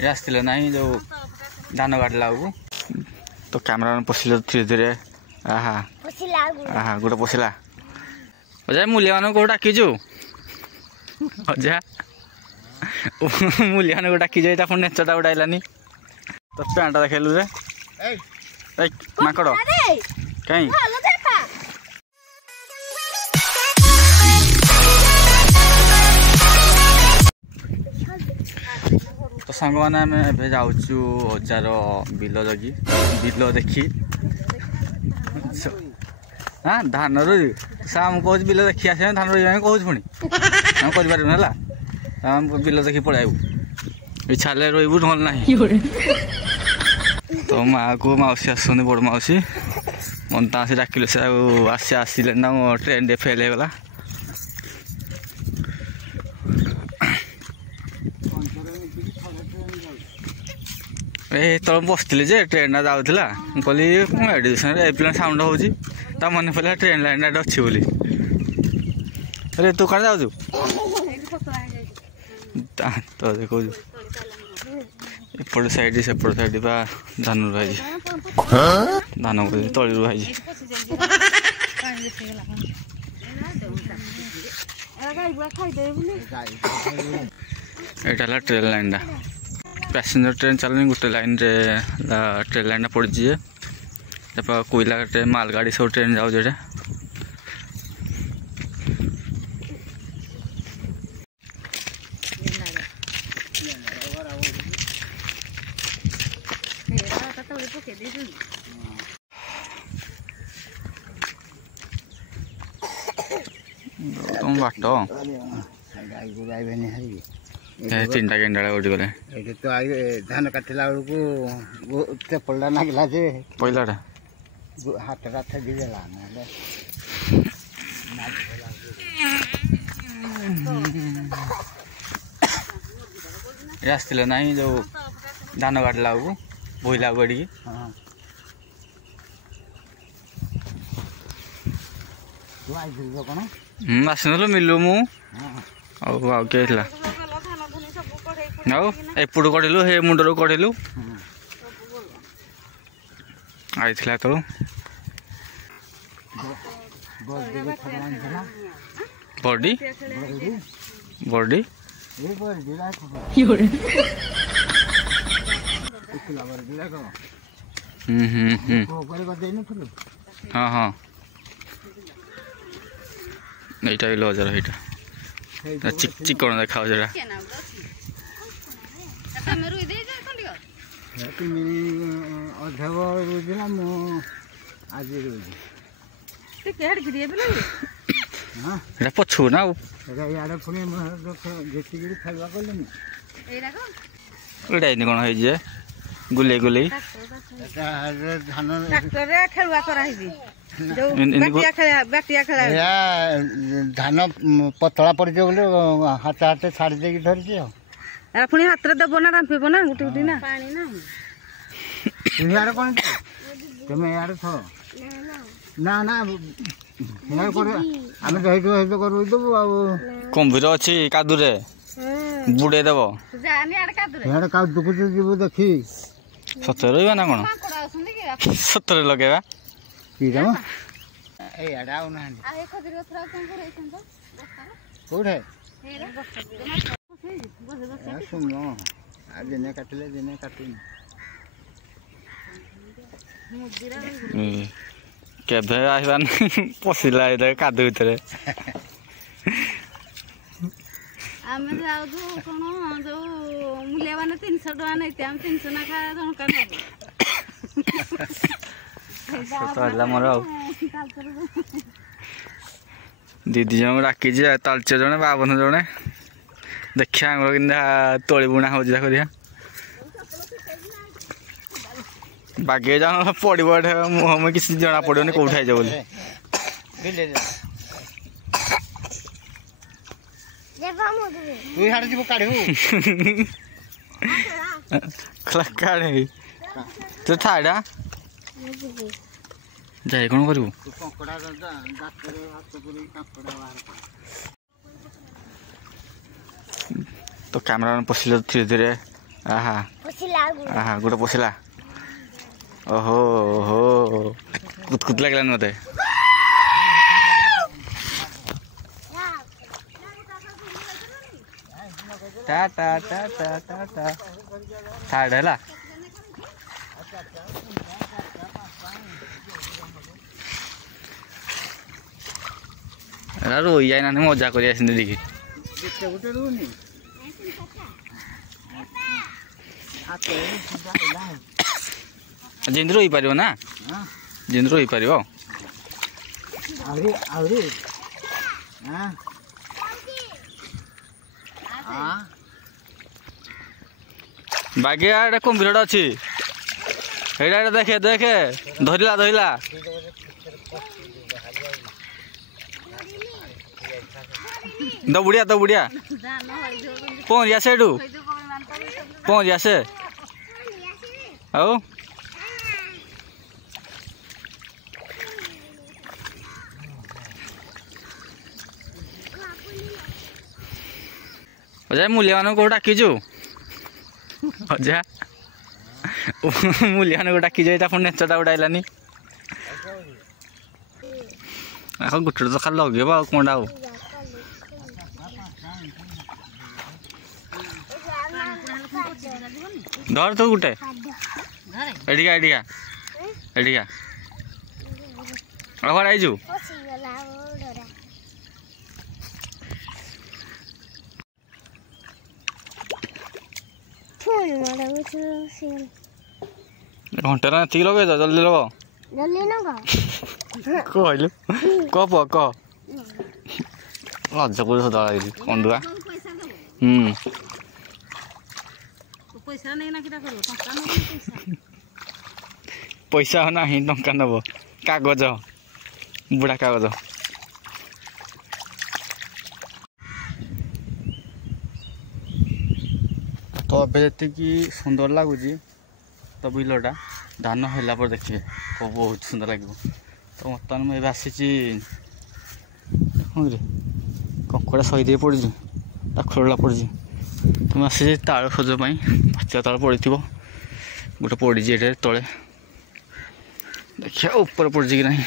ये आसले ना जो धान काटला तो कैमरा पशिल धीरे धीरे आहा आहा गोटे पशिला अजा मूल्य मान कौ डाकिचु अजा मूल्य मान डाकी जाए पुणी नेचटा उड़ाइलानी तो पैंटा देखलु रे माकड़ कहीं तो सांग मैंने आम ए जाऊँ अजार बिल जगि बिल देखी हाँ धान रोई साम कह बिल देखी आस धान रोई कहूँ पुणी आम कर बिल देखी पलैबू इच्छा हेल्ले रोबू ना तो माँ को मौसी आसुनी बड़ मौसी मन से डाकिले से आसिले ना ट्रेन डे फेल होगला ए तब बसती जे ट्रेन जाऊला कहली एरोप्लेन साउंड हो मन पड़ा ट्रेन लाइन अच्छी बोली अरे तू कौन जाऊ तो देखो एपट साइड सेपट साइड बा धान भाई धान तली भाई यहाँ ट्रेन लाइन पैसेंजर ट्रेन चलनी गोटे लाइन रे ट्रेन लाइन पड़ी कोयला ट्रेन मालगाड़ी सब ट्रेन जाऊ तुम बाट तीन टा गेंडा उठी गले तो धान काटला बेलू चपलटा नागिला जे पहलाटा हाथटा थी देला ये आसले ना जो धान काटला बोईला गड़ी आसन मिलू मु किए एपटू कड़ेलु हे मुंडर कड़ेलु आई तो बॉडी बॉडी हाँ हाँ यहीटा भी लजार यहाँ चिकन देखा जरा पछु ना कौन है गुले गुले धान पतला पड़ बोले हाथ हाथ छाड़ दे धरती पुणी हाथ में दब ना रांपब ना गुटी गुटी ना यार कौन तुम यार थो ना ना आम करदेबू कुंभीर अच्छी कादुरे बुड़े देव दुखु जीव देखी सतर रहा ना कौन सतर लगेगा कौटे सुन दिने काटिले दिने काटुनी केभे आसबान पशिला कादु भीतर आम जाऊ कौन जो मूल्य मान 300 टका नहीं 300 ना मोर दीदी जन डाकी तालचे जड़े बाबन जड़े देखिया आंगुल कि तोली बुणा हो बागे जान पड़ मुहम किसी जना पड़ोनी कौट आई बोली तू थाड़ा जाए कौन करू तो कैमरा पशिल धीरे धीरे आहा आहा गोटे पशिला ओहो ओहो कुत लागलानी मते टा टा टा टा टा टा छाड़ है रोई जाए ना मजा कर देखी जिंद रही पार ना जिंद रही पार बागे कुंभीर अच्छी देखे देखे धरला धरला दबुड़िया दबुड़िया पहुँच जा से पहुँच जा से आओ अजा मूल्य मान को डाकिजु अजा मूल्य मान को डाकिजु यहाँ पुणी नेचटा उड़ाइलानी गोटे तो खाली लगे कौन आउ धर तो गोटे एडिका एडिका एडिका और आईजु घंटे ना ठीक लगे जल्दी लग कहलु कह कह लज्जा कर सदा कंदुआ पैसा ना ही टंका नब कागज बुढ़ा कागज तो ये सुंदर लगुच तो बिलटा धान है देखिए बहुत सुंदर लगे तो बर्तमान मुझे आसी कंकड़ा सही पड़ी खोला पड़ी तुम आसी ताल खोजपाई पाचिया ताल पड़ी गोटे पड़ी ये तले देखिए ऊपर पड़ी कि ना ये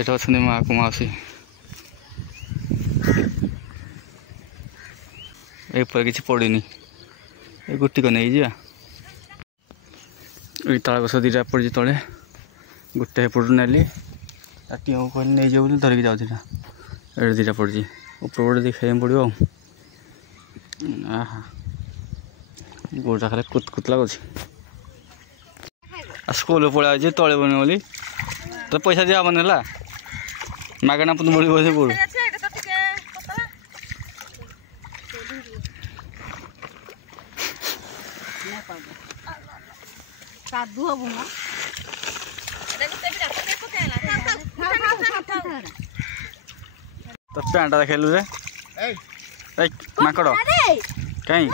अच्छा माँ को मौसी ऊपर किसी पड़नी ये गोटी को नहीं जा ताल गस दीटा पड़ी तले गोटे पट नेली टीम को नहीं जाओ धरिकी जाऊँगा ये दीटा पड़ी ऊपर पटे देखा पड़ो आहा गोटा खाली कुत लगुच स्कूल पड़ा तले बन बोली तो पैसा दिया बन है मागना पुन बोली बोली बोल तो पैंटा देखेलु रे माकड़ कहीं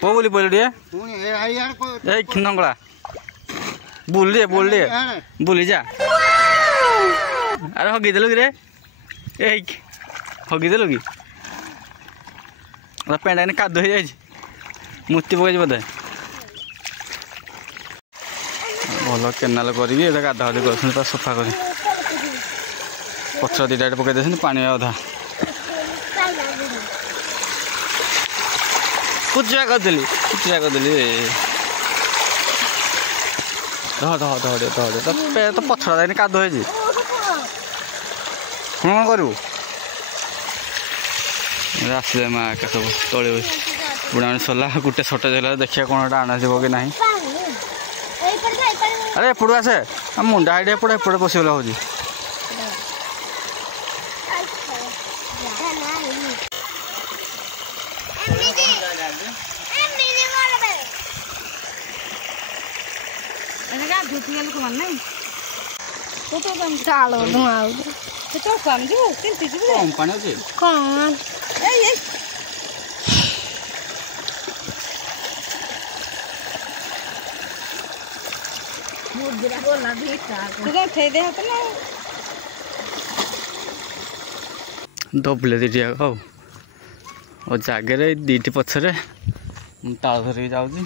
पो बोली बोल नंगला बोल दे बोली जा अरे हगी देलु रे हगी देलु कि पैंटा ने काद हो जाए मूर्ति पकई बोधे भल केनाल करी गाधागाधि कर सफा कर पथर दीटा पकई दे पानी अधा पूजा करदेली तो पथर जाए काद हो कौन करू आसले माँ का सब तले बुढ़ा सरला गोटे सटेज है देखिए कौन आना जीव कि ना अरे एपट आसे मुंडा हाइट एपटे एपटे पशिगला हो ଦବିଲେ ଦୁଇଟି ଯାକ ଆଉ ଜାଗାରେ ଦୁଇଟି ପଛରେ ମୁଁ ତାଳ ଧରିକି ଯାଉଛି।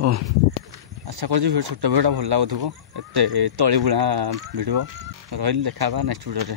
ଓ ଆଶା କରୁଛି ଛୋଟ ଭିଡ଼ିଓଟା ଭଲ ଲାଗୁଥିବ, ଏତେ ତଳି ବୁଣା ଭିଡ଼ିଓ। ରହିଲି, ଦେଖା ହେବା ନେକ୍ସଟ ଭିଡ଼ିଓରେ।